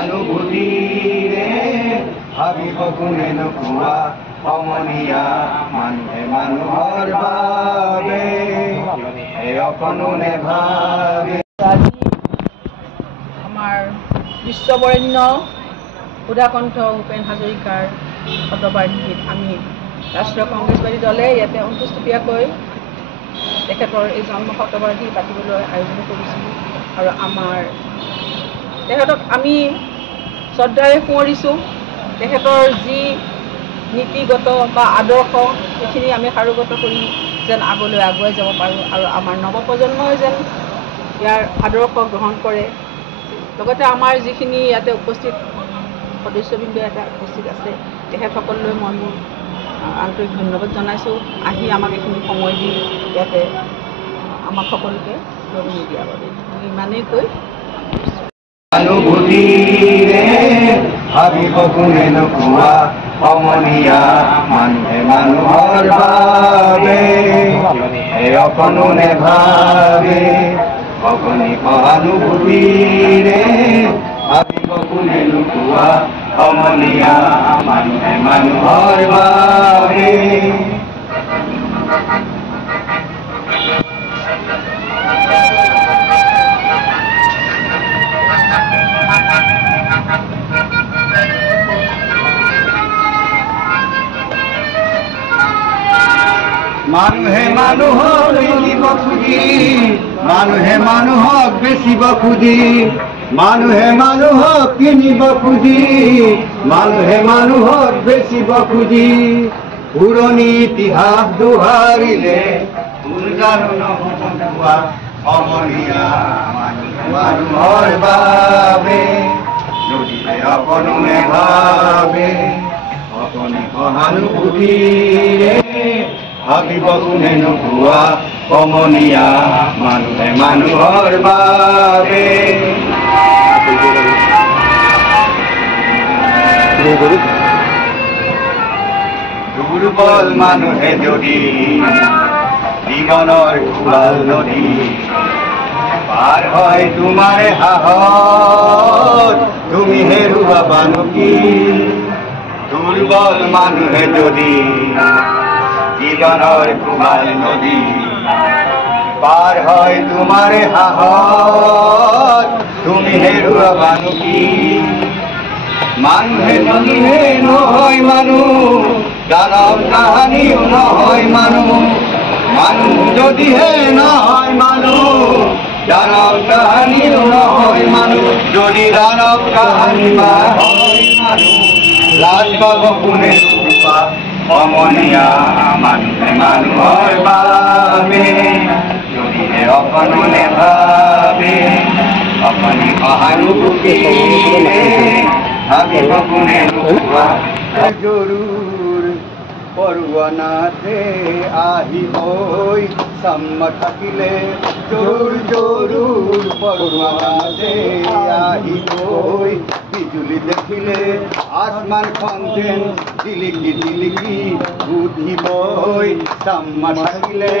অনুভূতিৰে ভাবিব কোনে নোকোৱা সমনীয়া মানুহে মানুহৰ বাবে অকণো নেভাবে। আজি আমাৰ বিশ্ববৰেণ্য সুধাকণ্ঠ ভূপেন হাজৰিকাৰ শতবাৰ্ষিকীত আমি ৰাষ্ট্ৰীয় কংগ্ৰেছবাদী দলে ইয়াতে অন্ত্যেষ্টিক্ৰিয়াকৈ তেখেতৰ এই জন্ম শতবাৰ্ষিকী পাতিবলৈ আয়োজন কৰিছিলোঁ আৰু তেখেতক আমি শ্ৰদ্ধাৰে সোঁৱৰিছোঁ। তেখেতৰ যি নীতিগত বা আদৰ্শ সেইখিনি আমি সাৰোগত কৰি যেন আগলৈ আগুৱাই যাব পাৰোঁ আৰু আমাৰ নৱপ্ৰজন্মই যেন ইয়াৰ আদৰ্শ গ্ৰহণ কৰে। লগতে আমাৰ যিখিনি ইয়াতে উপস্থিত সদস্যবৃন্দ ইয়াতে উপস্থিত আছে তেখেতসকললৈ মই মোৰ আন্তৰিক ধন্যবাদ জনাইছোঁ আহি আমাক এইখিনি সময় দি ইয়াতে আমাক সকলোকে ৰৈ দিয়াৰ বাবে। মই ইমানেই কৈ অনুভূতিৰে ভাবিব কোনে নোকোৱা সমনীয়া মানুহে মানুহৰ বাবে অকণো নেভাবে। অগণিত অনুভূতিৰে ভাবিব কোনে নোকোৱা সমনীয়া মানুহে মানুহৰ বাবে। মানুহে মানুহক মিলিব খুজি মানুহে মানুহক বেচিব খুজি মানুহে মানুহক কিনিব খুজি মানুহে মানুহক বেচিব খুজি পুৰণি ইতিহাস দোহাৰিলে জানো নহোৱা সমনীয়া মানুহে মানুহৰ বাবে যদিহে অকণো নেভাবে। অকণি সহানুভূতিৰে ভাবিব কোনে নোকোৱা সমনীয়া মানুহে মানুহৰ বাবে। দুৰ্বল মানুহে যদি জীৱনৰ ভাল নদী পাৰ হয় তোমাৰ সাহস তুমি হেৰুৱাবা নেকি। দুৰ্বল মানুহে যদি জীৱনৰ কোবাল নদী পাৰ হয় তোমাৰ সাহস তুমি হেৰুৱাবা নেকি। মানুহে মানুহে নহয় মানুহ দানৱ কাহানিও নহয় মানুহ মানুহ যদিহে নহয় মানুহ দানৱ কাহানিও নহয় মানুহ। যদি দানৱ কাহানি বা হয় মানুহ লাজ পাব কোনে নোপোৱা সমনীয়া মানুহে মানুহৰ বাবে যদিহে অকণো নেভাবে। অকণি সহানুভূতিৰে ভাবিব কোনে নোকোৱা জৰুৰ পৰুৱানাতে আহিবই চাম্মা থাকিলে জৰুৰ জৰুৰ পৰুৱানাতে আহিবই বিজুলি দেখিলে আসমানখন যেন জিলিকি জিলিকি উঠিবই চাম্মা থাকিলে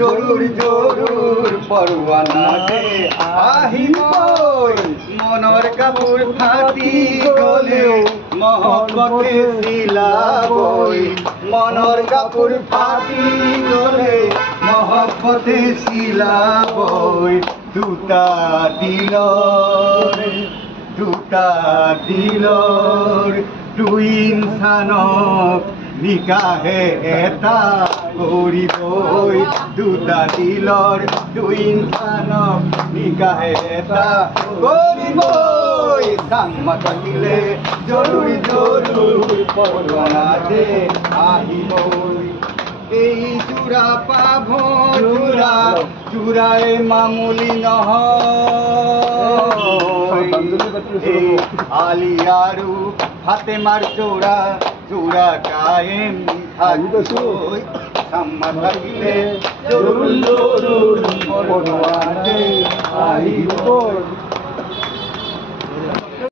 জৰুৰ জৰুৰ পৰুৱানাতে আহিবই। মনৰ কাপোৰ ফাটি গলে মহব্বতে চিলাবই মনৰ কাপোৰ ফাটি গলে মহব্বতে চিলাবই। দুটা দিলৰ দুই ইনচানক নিকাহে এটা কৰিবই। দুটা দিলৰ দুই ইনচানক নিকাহে এটা কৰিবই। চাম্মা থাকিলে জৰুৰী জৰুৰ পৰুৱানাতে আহিবই। এই জোৰা পাভ জোৰাই মামুলি নহয়। এই আলি আৰু ফাতেমাৰ জোৰা কায়েম থাকিবই। চাম্মা থাকিলে জৰুৰ জৰুৰ পৰুৱানাতে আহিবই।